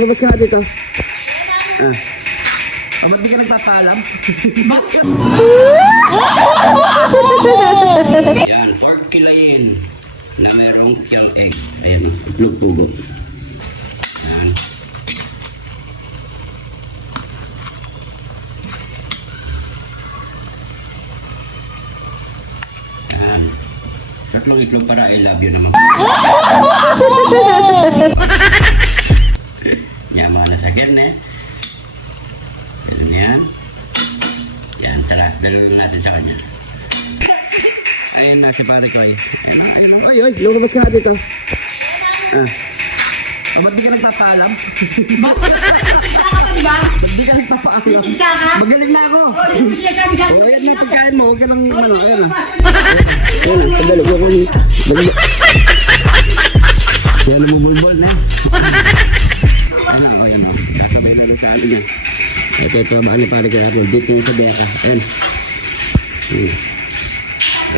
Lumabas ka dito. Ah. Ah, ba't di ka nagpapaalam? Yan, pork kilayin na merong yung egg. Ayan, pugo. Yan. Yan. Tatlong itlog para I love you naman. Mga nasa gerne. Yan yan. Yan, tara. Dalawa natin sa kanya. Ayun na si pare ko eh. Ayun, ayun kayo eh. Lumabas ka dito. Ah. Ah, ba't di ka nagpapaalam? Diba? Ba't di ka nagpapaalam? Isa ka? Magaling na ako. Oh, di mo siya kami Eh, Ayan na, pagkain mo. Huwag ka nang ano. Ayan na. Ayan na, sandali. Huwag kang... Dali. Yan mo Ba ni pare ko Arnold? Dito sa deka. Ayan. Hmm.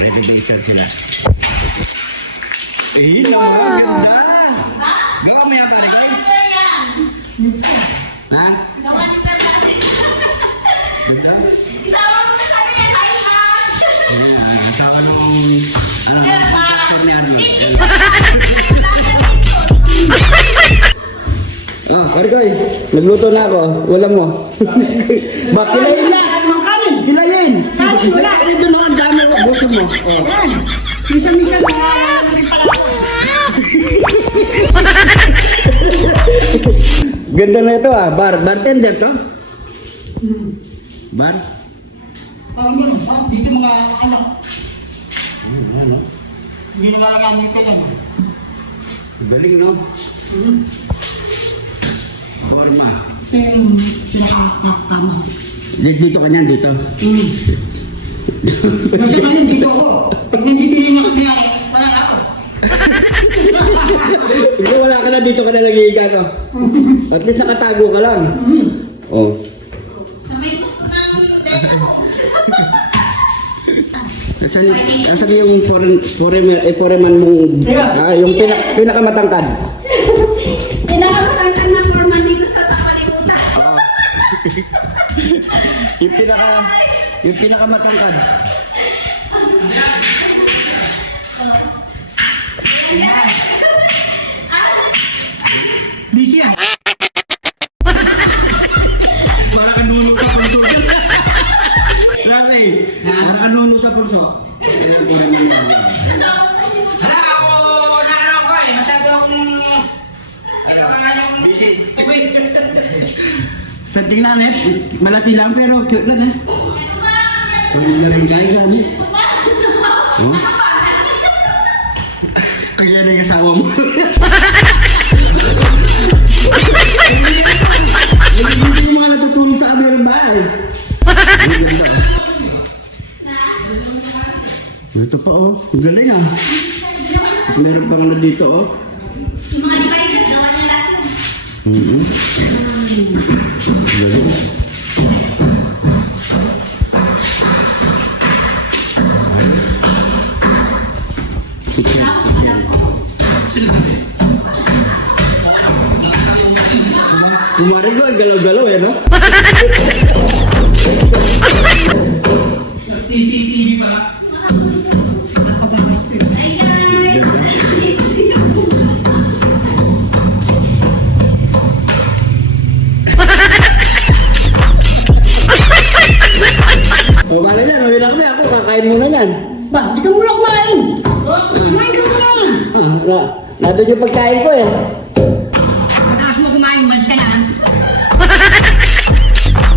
Reservation sila. Eh, wow! Gawa mo yan pare ko? Ha? Gawa? Ayan, nagluto na ako. Wala mo. ba, kilayin na. Ano ang kanin? Kilayin. Kanin, wala. Ano doon ang dami. Gusto mo. Oh. Yan. Misa-misa na. Ganda na ito ah. Bar, bartender to. Bar? Ang yun, dito mga ano. Hindi na lang dito ano. Galing no? Forma. Yung sinakakama. Dito ka niyan, dito. Hmm. Kasi ngayon dito ko. Pag nandito yung mga kanyari, wala na ako. Ikaw wala ka na, dito ka na nag-iiga, no? At least nakatago ka lang. Hmm. Oh. Sa may gusto ng ko. Saan, saan yung foreign, foreign, eh, foreman mong, ah, yung pinak, pinakamatangkad? Yung pinaka, yung pinakamatangkad. Busy yan. Para ka nuno sa pulso. Grabe. Para ka sa pulso. Hala ako, naano ko eh, masyadong... Ano ka nga yung... Busy. Wait. Sa tingnan eh, malaki lang pero cute lang eh. Nyo rin guys, ano? Oh? Kaya na yung asawa mo. Hindi mga sa camera ba eh. Ito pa oh, galing ah. Meron pang na dito oh. Mhm. Galing. Kumari ko, ang galaw-galaw yan, no? CCTV pala. Yan. Ba, di ka muna kumain. Kumain ka muna. Ah, na, nandun yung pagkain ko eh. Pagkakas mo kumain, mas ka na.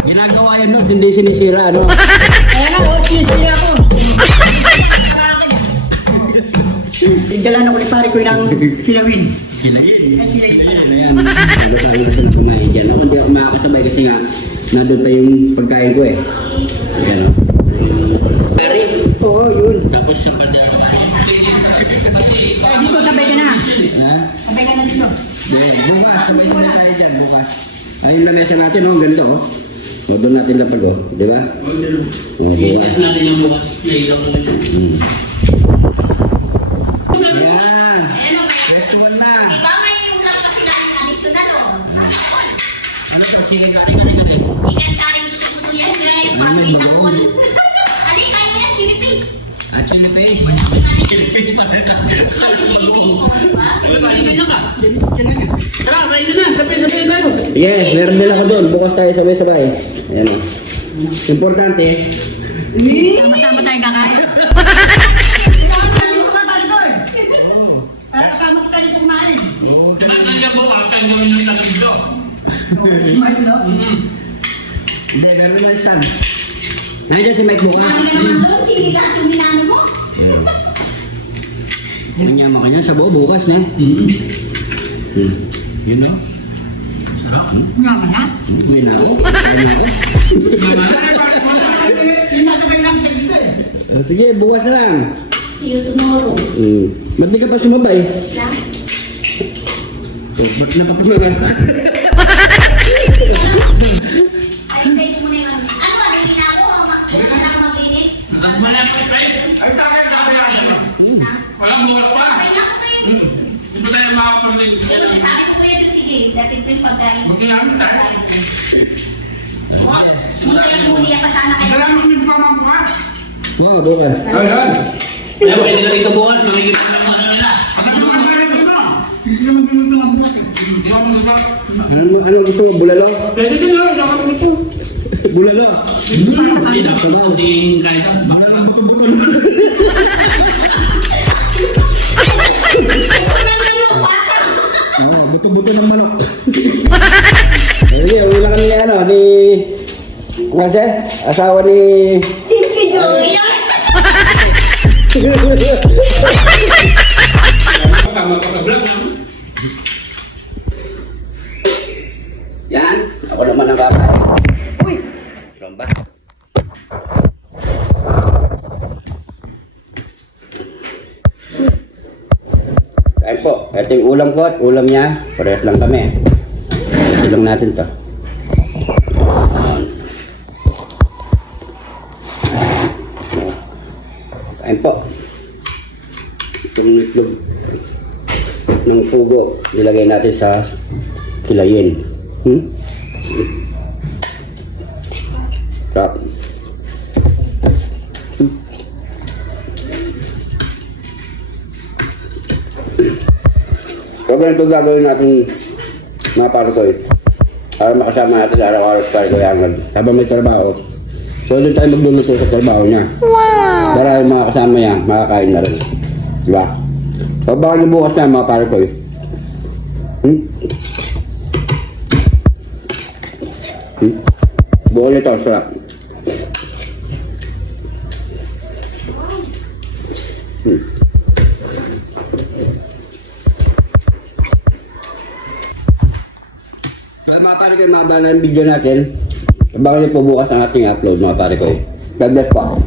Ginagawa yan, no? Hindi sinisira, no? Kaya nga, oh, sinisira ako. Tigdalan ako ni pare ko ng kilawin. Kilayin. Ayan, ano tayo sa kumain dyan. No? Hindi ako makakasabay kasi nga, nandun pa yung pagkain ko eh. Ayan, no? Oo, yun. Tapos sa pader. Eh, dito sabay ka na. Na? Sabay ka na dito. Eh, bukas, sabay tayo dyan, bukas. Ayun na mesa natin? Ang ganito, oh. O, doon natin lapag, oh. Di ba? O, bukas. natin yung bukas. Laylock na yun. Hmm. Ayan. Ano ba yan? Restaurant na. Di ba may ulam kasi namin additional oh. Ano ito? Siling laki ka rin. Chicken curry soup to yan guys. Para sa isang all. Paste. Ah. Chili paste pa? Uy, kain ka na ka. Tara, kain ka na. Sabay-sabay tayo. Yes, meron din ako doon. Bukas tayo sabay-sabay. Ayan o. Importante, Sama-sama tayong kakain. Mm. hindi, meron lang stand. Nandiyan si Mike doon. Sige lang, yung ginano mo. Nandiyan mo kanya sa buo bukas na. Hmm. Hmm. Yun na. Sarap. Nga ka na? May na. Ah, Sige, bukas na lang. See you tomorrow. Hmm. Ba't di ka pa sumabay? Lang. Oh, ba't nakapasumabay? Ay, ko yung pagkain. Magkailangan tayo. Munta yung huli ka sana kayo. Magkailangan yung pamampuan. Oo, bukas. Ayun. Kaya pwede ka dito bukas, makikita mo yung ano nila. Ano yung mga pwede ko na? Hindi naman pinunta. Hindi ako dito. Ano, ano gusto mo? Bulalo? Pwede ko yun. Ako dito. Bulalo. Hindi na, hindi kain ka. Baka lang. Ah, ni ano, ni... Kasi, asawa ni... Simple Joy. Yan, ako naman ang kakain. Uy! Samba. Kain po. Ito yung ulam ko at ulam niya. Parehas lang kami. Ito lang natin to. Kain po. Itong itlog ng pugo, nilagay natin sa kilayin. Hmm? Sarap. So, ganito gagawin natin mga parkoy. Para makasama natin araw-araw sa parkoy hanggang habang may trabaho. So, doon tayo magluluto sa trabaho niya. Wow! Para yung mga kasama niya, makakain na rin. Diba? So, baka niyo bukas na mga parkoy. Hmm? Hmm? Buo nito, sarap. Hmm. Para mga pare ko, mga bala yung video natin. Abangan niyo po bukas ang ating upload mga pare ko. God bless po.